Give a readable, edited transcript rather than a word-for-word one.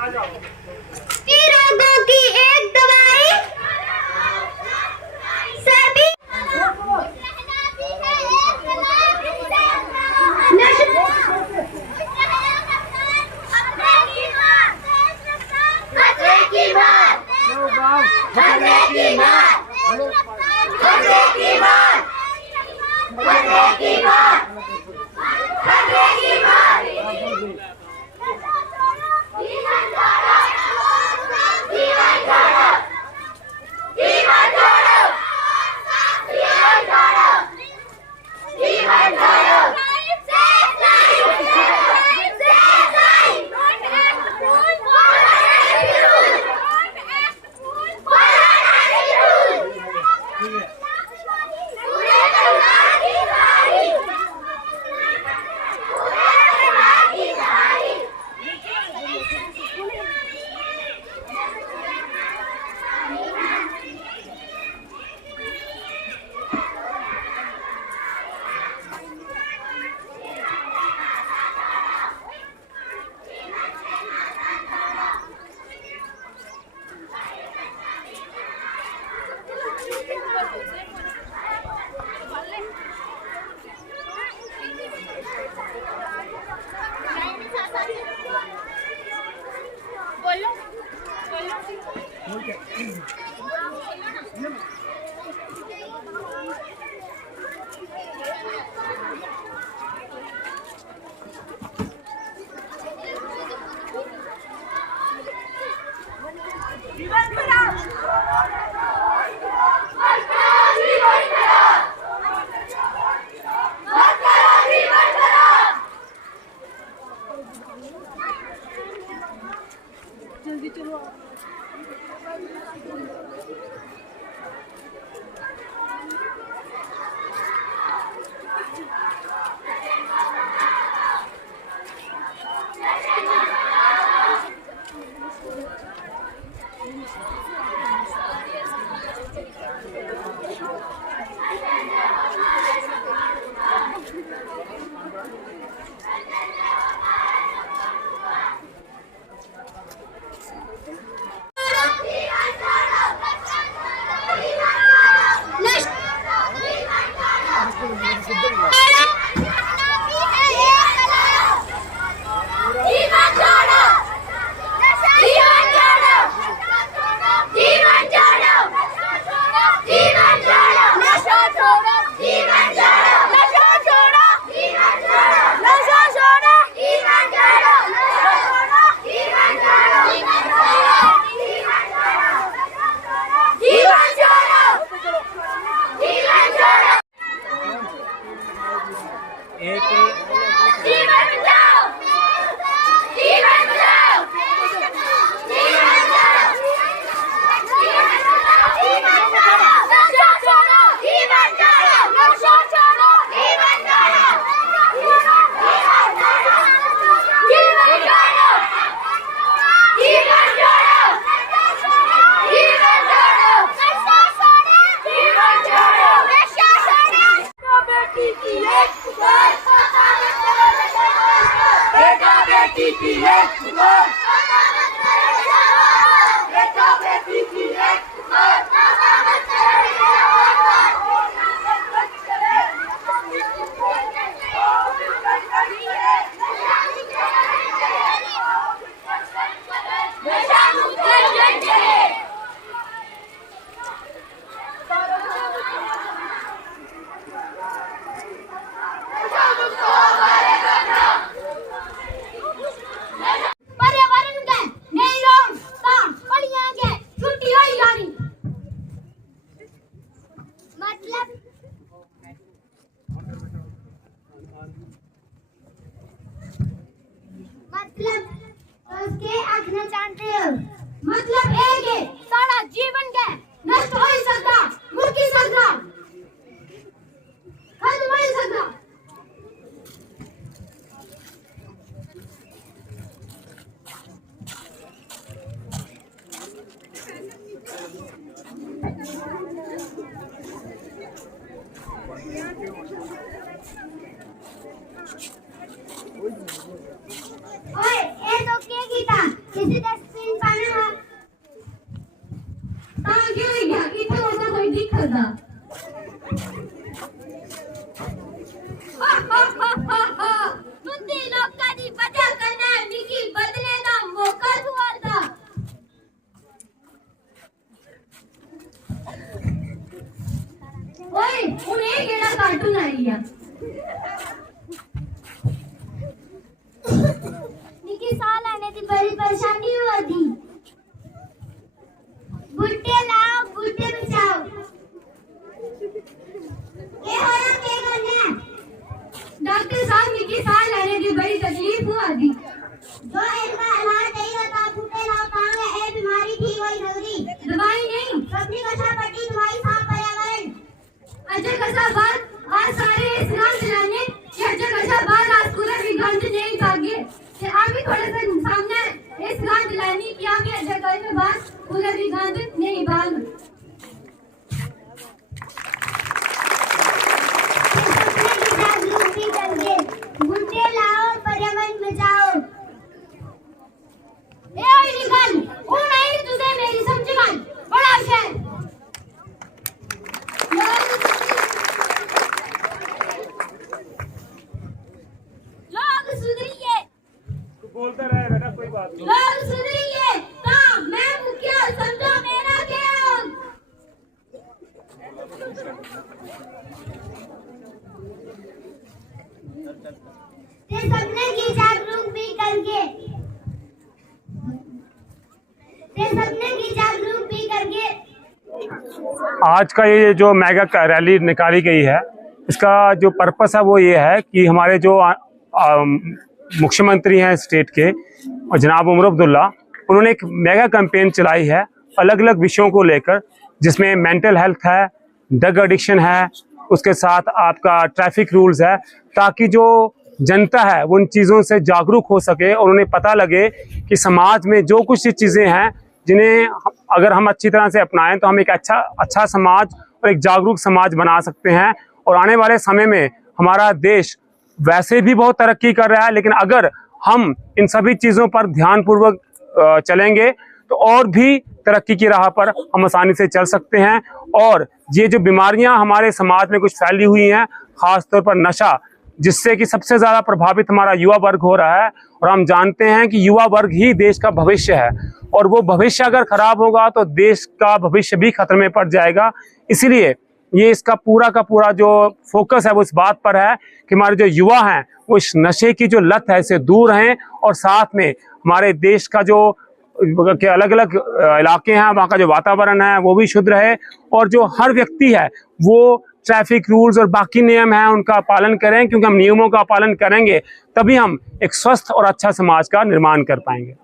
की रोगों की एक दवाई सभी जल्दी चलो। किसी डस्टबिन पाना क्यों ही गया कि तो ऐसा कोई दिक्कत था तुंदी लोका दी बदल करना निकी बदले दा मौका दुआ दा ओए उन्हें केड़ा कार्टून आई है निकी साल आने दी बड़ी परेशानी हुआ थी गुड्डे लाओ गुड्डे बचाओ ये होया के करने डॉक्टर साहब निकी साल लेने की बड़ी तकलीफ हुआ थी जो इनका इलाज चाहिए था गुड्डे लाओ कहां है ये बीमारी ठीक होई जल्दी दवाई नहीं अपनी कसा पट्टी दवाई साफ पर्यावरण अजय कसा बाद आज सारे स्नान दिलाने कि अजय कसा बाद आज पूरा विगंध नहीं भागे कि आगे थोड़े से सामने स्नान दिलाने कि आगे अजय कसा बाद पूरा विगंध नहीं भाग गुड्डे लाओ पर्यावरण बचाओ ए ओए निकल वो नहीं तुझे मेरी समझ गई बड़ा शहर लोग सुधरिए बोलते रहे बेटा कोई बात नहीं लोग सुधरिए तो मैं मुखिया समझो मेरा क्या ते सपने की जागरूक भी करके आज का ये जो मेगा रैली निकाली गई है इसका जो पर्पस है वो ये है कि हमारे जो मुख्यमंत्री हैं स्टेट के और जनाब उमर अब्दुल्ला उन्होंने एक मेगा कैंपेन चलाई है अलग अलग विषयों को लेकर जिसमें मेंटल हेल्थ है ड्रग एडिक्शन है उसके साथ आपका ट्रैफिक रूल्स है ताकि जो जनता है वो उन चीज़ों से जागरूक हो सके और उन्हें पता लगे कि समाज में जो कुछ चीज़ें हैं जिन्हें अगर हम अच्छी तरह से अपनाएं तो हम एक अच्छा समाज और एक जागरूक समाज बना सकते हैं और आने वाले समय में हमारा देश वैसे भी बहुत तरक्की कर रहा है लेकिन अगर हम इन सभी चीज़ों पर ध्यानपूर्वक चलेंगे तो और भी तरक्की की राह पर हम आसानी से चल सकते हैं और ये जो बीमारियां हमारे समाज में कुछ फैली हुई हैं ख़ासतौर पर नशा जिससे कि सबसे ज़्यादा प्रभावित हमारा युवा वर्ग हो रहा है और हम जानते हैं कि युवा वर्ग ही देश का भविष्य है और वो भविष्य अगर खराब होगा तो देश का भविष्य भी खतरे में पड़ जाएगा। इसीलिए ये इसका पूरा का पूरा जो फोकस है वो इस बात पर है कि हमारे जो युवा हैं वो इस नशे की जो लत है इससे दूर रहें और साथ में हमारे देश का जो के अलग अलग इलाके हैं वहाँ का जो वातावरण है वो भी शुद्ध रहे और जो हर व्यक्ति है वो ट्रैफिक रूल्स और बाकी नियम हैं उनका पालन करें क्योंकि हम नियमों का पालन करेंगे तभी हम एक स्वस्थ और अच्छा समाज का निर्माण कर पाएंगे।